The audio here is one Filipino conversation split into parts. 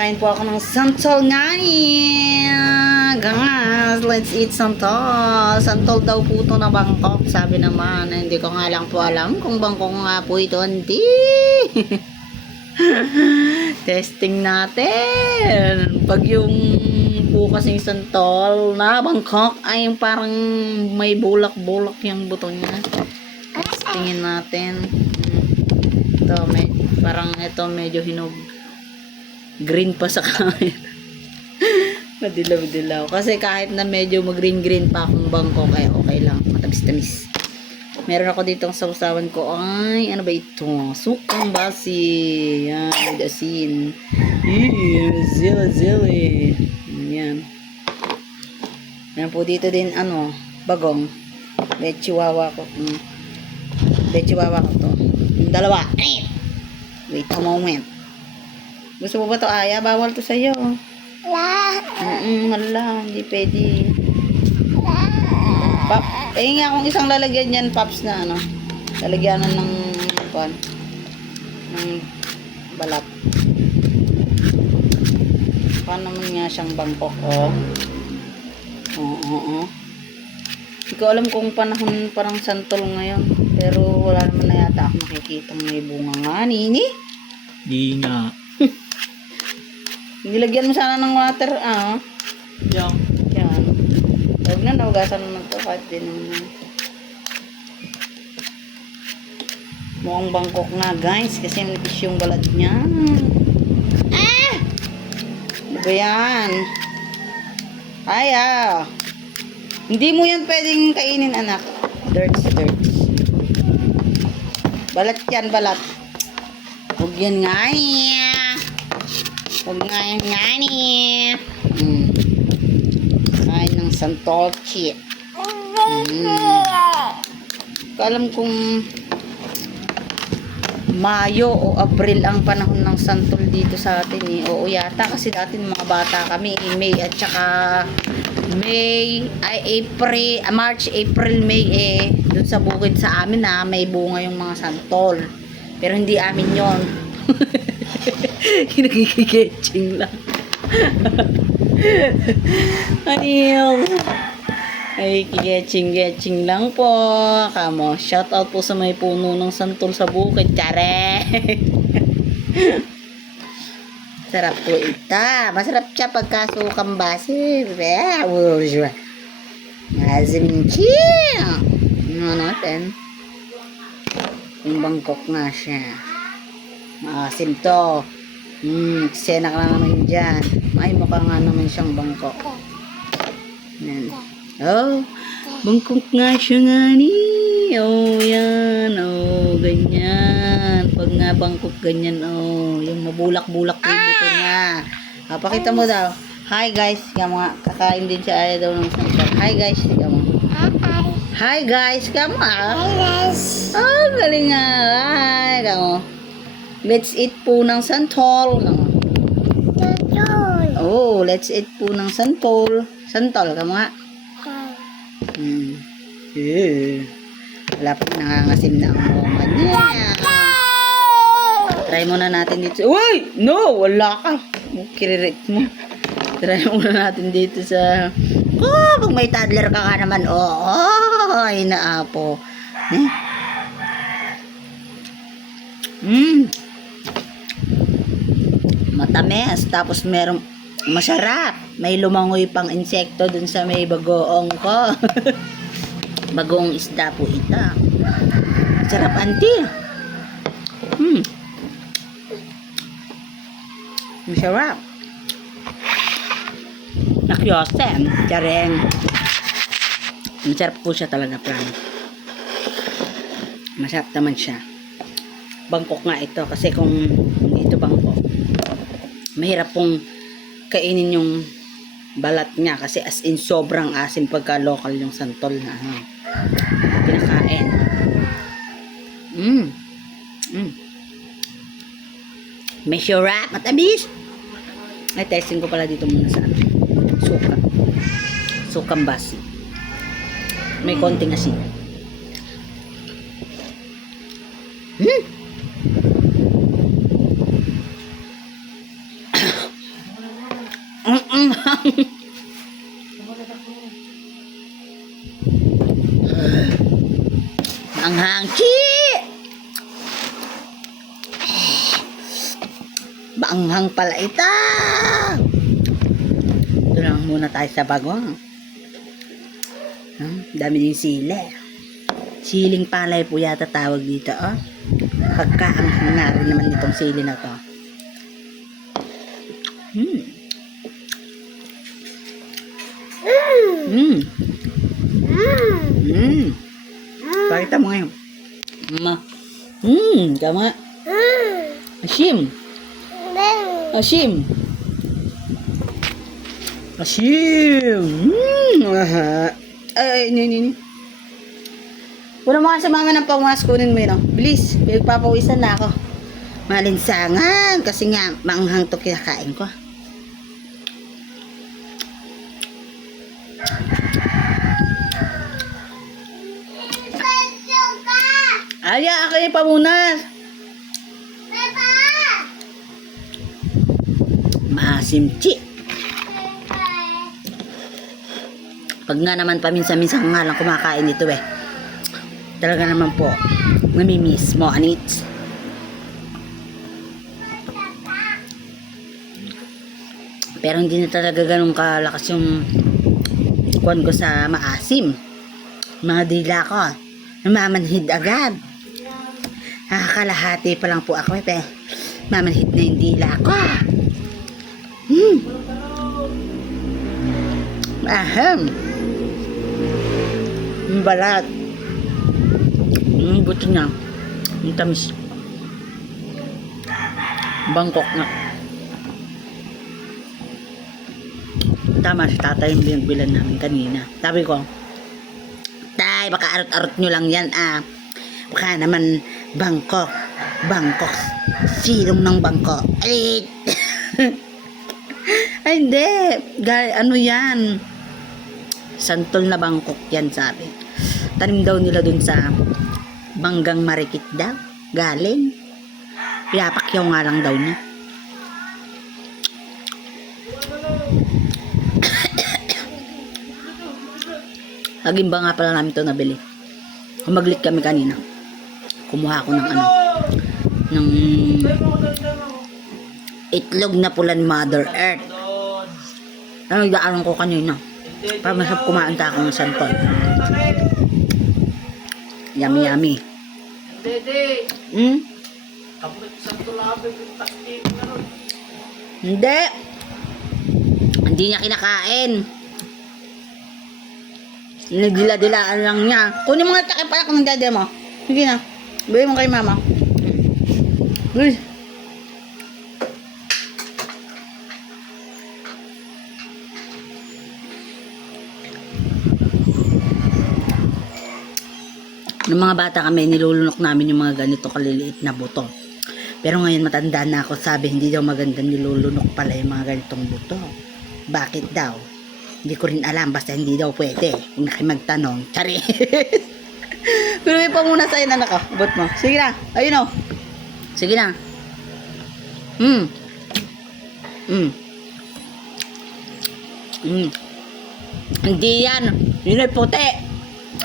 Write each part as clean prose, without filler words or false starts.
Kakain po ako ng santol ngayon. Guys, let's eat santol. Santol daw po ito na Bangkok. Sabi naman, hindi ko nga lang po alam kung Bangkok nga po ito. Hindi. Testing natin. Pag yung po kasing santol na Bangkok ay yung parang may bulak-bulak yung buto niya. Testingin natin. Ito, parang ito medyo hinog. Green pa sa kain. Madilaw-dilaw. Kasi kahit na medyo mag-green-green pa akong Bangkok, ay okay lang. Matamis-tamis. Meron ako ditong sausawan ko. Ay, ano ba ito? Sukang basi. Yan, with asin. Zili-zili. Yan. Yan po dito din, bagong. Lechiwawa ko. Lechiwawa ko to. Yung dalawa. Wait a moment. Gusto mo ba to, Aya? Bawal to sa'yo. Wala. Hindi pwede. Pap, nga akong isang lalagyan yan, Paps, na lalagyanan ng balat. Paano naman nga siyang Bangkok, Hindi ko alam kung panahon parang santol ngayon. Pero wala naman na yata ako nakikita may bunga nga. Nini? Di nga. Nilagyan mo sana ng water, Yan. Yan. Huwag na, naugasan naman ito. Kahit din naman. Mukhang Bangkok nga, guys. Kasi nipis yung balat niya. Ano ba yan? Hindi mo yan pwedeng kainin, anak. Dirts. Balat yan, balat. Huwag yan nga niya. Huwag nga yan nga niya. Kain ng santol chip. Alam kung Mayo o Abril ang panahon ng santol dito sa atin Oo yata kasi dati mga bata kami May at saka March, April, May dun sa bukid sa amin may bunga yung mga santol. Pero hindi amin yon. Kinagigigetsing lang. Ay, kigetsing lang po. Kamo, shout out po sa may puno ng santol sa bukid. Tsare! Sarap po ita. Masarap siya pagkasukang basi. Mazim chill. Natin. Yung Bangkok nga siya. Maasim to. Sena ka na naman dyan. Ay, mukha nga naman siyang Bangkok. Yan. Bangkok nga siya nga ni. Yan. Ganyan. Pag nga Bangkok, ganyan. Yung mabulak-bulak yung buto niya. Pakita mo daw. Hi guys. Kamo nga. Kakain din siya. Ayaw daw ng santol. Hi guys. Kamo. Hi guys. Kamo nga. Hi guys. Galing nga. Hi. Kamo. Let's eat po ng santol. Let's eat po ng santol. Santol. Kamo nga. Wala pa nangangasim na ang moma niya. Try muna natin dito. Uy! No! Wala ka. Kiririt mo. Try muna natin dito sa... pag may toddler ka naman. Ay, naapo. Matamis. Tapos merong masarap. May lumangoy pang insekto dun sa may bagoong ko. Bagong isda po ita. Sarap, auntie. Masarap. Nakyosen. Tsareng. Masarap po siya talaga, promise. Masarap naman siya. Bangkok nga ito. Kasi kung hindi ito Bangkok, mahirap pong kainin yung balat niya. Kasi as in sobrang asim pagka local yung santol na kinakain. May syrup. Matamis. Ay, testing ko pala dito muna sa suka. Sukang basi. May konting asin. Maanghang. Maanghang. Chi! Maanghang pala ito. Ito lang muna tayo sa bagong. Dami din sili. Siling palay po yata tawag dito, oh. Pagkaanghang na rin naman itong sili na to. Pakita mo ngayon. Tama. Asim. Asim. Asim. Ay, ini. Wala mo kasi mama ng pangas, kunin mo yun, oh. Bilis, pinagpapawisan na ako. Malinsangan, kasi nga, maanghang to kinakain ko. Aya, ako yung pamunas. Maasim, chi. Pag nga naman paminsan-minsan nga lang kumakain ito eh. Talaga naman po, namimiss mo, anits. Pero hindi na talaga ganun kalakas yung kuwan ko sa maasim. Mga dila ko, namamanhid agad. Kalahati pa lang po ako eh. Mamanhid na yung dila ko. Aham. Yung balat. Yung buto niya. Yung tamis. Bangkok na. Tama si tatay yung bilan namin kanina. Sabi ko, tay, baka arot-arot nyo lang yan, ah. Baka naman Bangkok. Bangkok. Silong ng Bangkok. Ay, ay hindi. Ano yan? Santol na Bangkok yan, sabi. Tanim daw nila dun sa Banggang Marikit daw. Galing. Pinapakyaw nga lang daw niya. Agimba nga pala namin ito nabili. Kumaglit kami kanina. Kumuha ako ng ng itlog na pulan Mother Earth. Ano daanan ko kanina. Para masarap kumain ta ako ng santol. Yummy, yummy. Hindi. Hindi niya kinakain. Nagdila-dilaan lang niya. Kunin mo nga takip pala kung ng dada mo. Sige na. Bigay mo kay mama. Uy. Nung mga bata kami, nilulunok namin yung mga ganito kaliliit na buto. Pero ngayon matanda na ako, sabi hindi daw maganda nilulunok pala yung mga ganitong buto. Bakit daw? Hindi ko rin alam, basta hindi daw pwede. Kung nakimagtanong, tsari. Pinuwi pa muna sa'yo na nako, bot mo. Sige na, ayun o. Sige na. Hindi yan. Yun ay puti.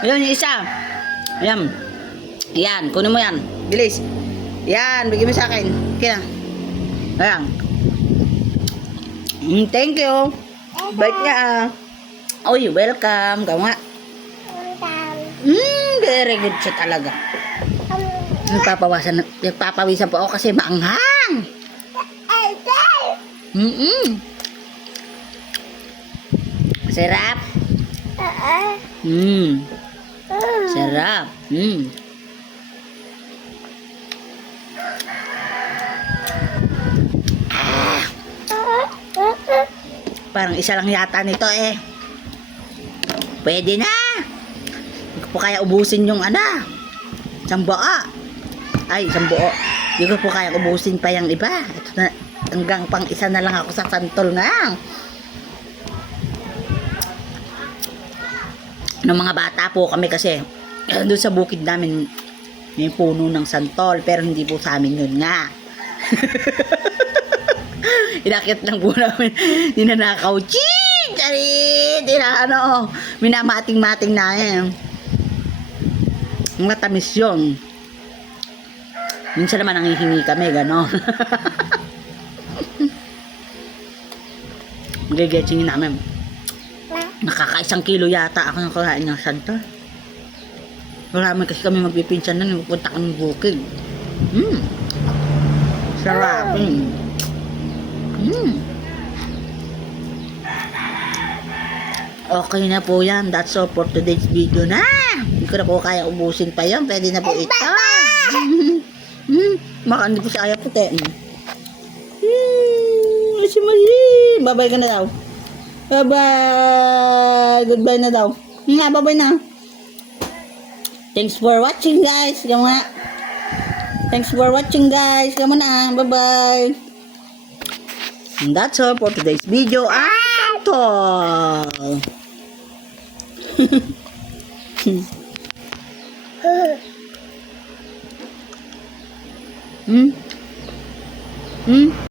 Ayun yung isa. Ayan. Ayan, kunin mo yan. Bilis. Yan, bigyan mo sa akin. Kaya. Ayan. Thank you. Bait nga ah. Oh, you welcome. Gawa nga. Very good siya talaga. Nagpapawisan po ako kasi maanghang. Sarap. Sarap. Parang isa lang yata nito eh. Pwede na. Hindi ko po kaya ubusin yung isang buo. Ay, isang buo. Hindi ko po kaya ubusin pa yung iba. Ito na, hanggang pang isa na lang ako sa santol nga. Nung mga bata po kami kasi, doon sa bukid namin, may puno ng santol. Pero hindi po sa amin yun nga. Inakit lang po namin. Ninanakaw. Ching! Charit! Minamating-mating na yan. Matamis yun. Minsan naman nangihingi kami, gano'n. Magigetsingin namin. Nakaka1 kilo yata ako nakain ng santa. Marami kasi kami magpipinsan na pupunta kami bukid. Sarap. Okay na po yan. That's all for today's video na. Hindi ko na po kaya ubusin pa yan. Pwede na po ito. Baka hindi po siya kaya puti. Si Marie. Bye-bye ka na daw. Bye-bye. Goodbye na daw. Nga, bye-bye na. Thanks for watching, guys. Kamu na. Thanks for watching, guys. Kamu na. Bye-bye. And that's all for today's video. Tol. Hmm?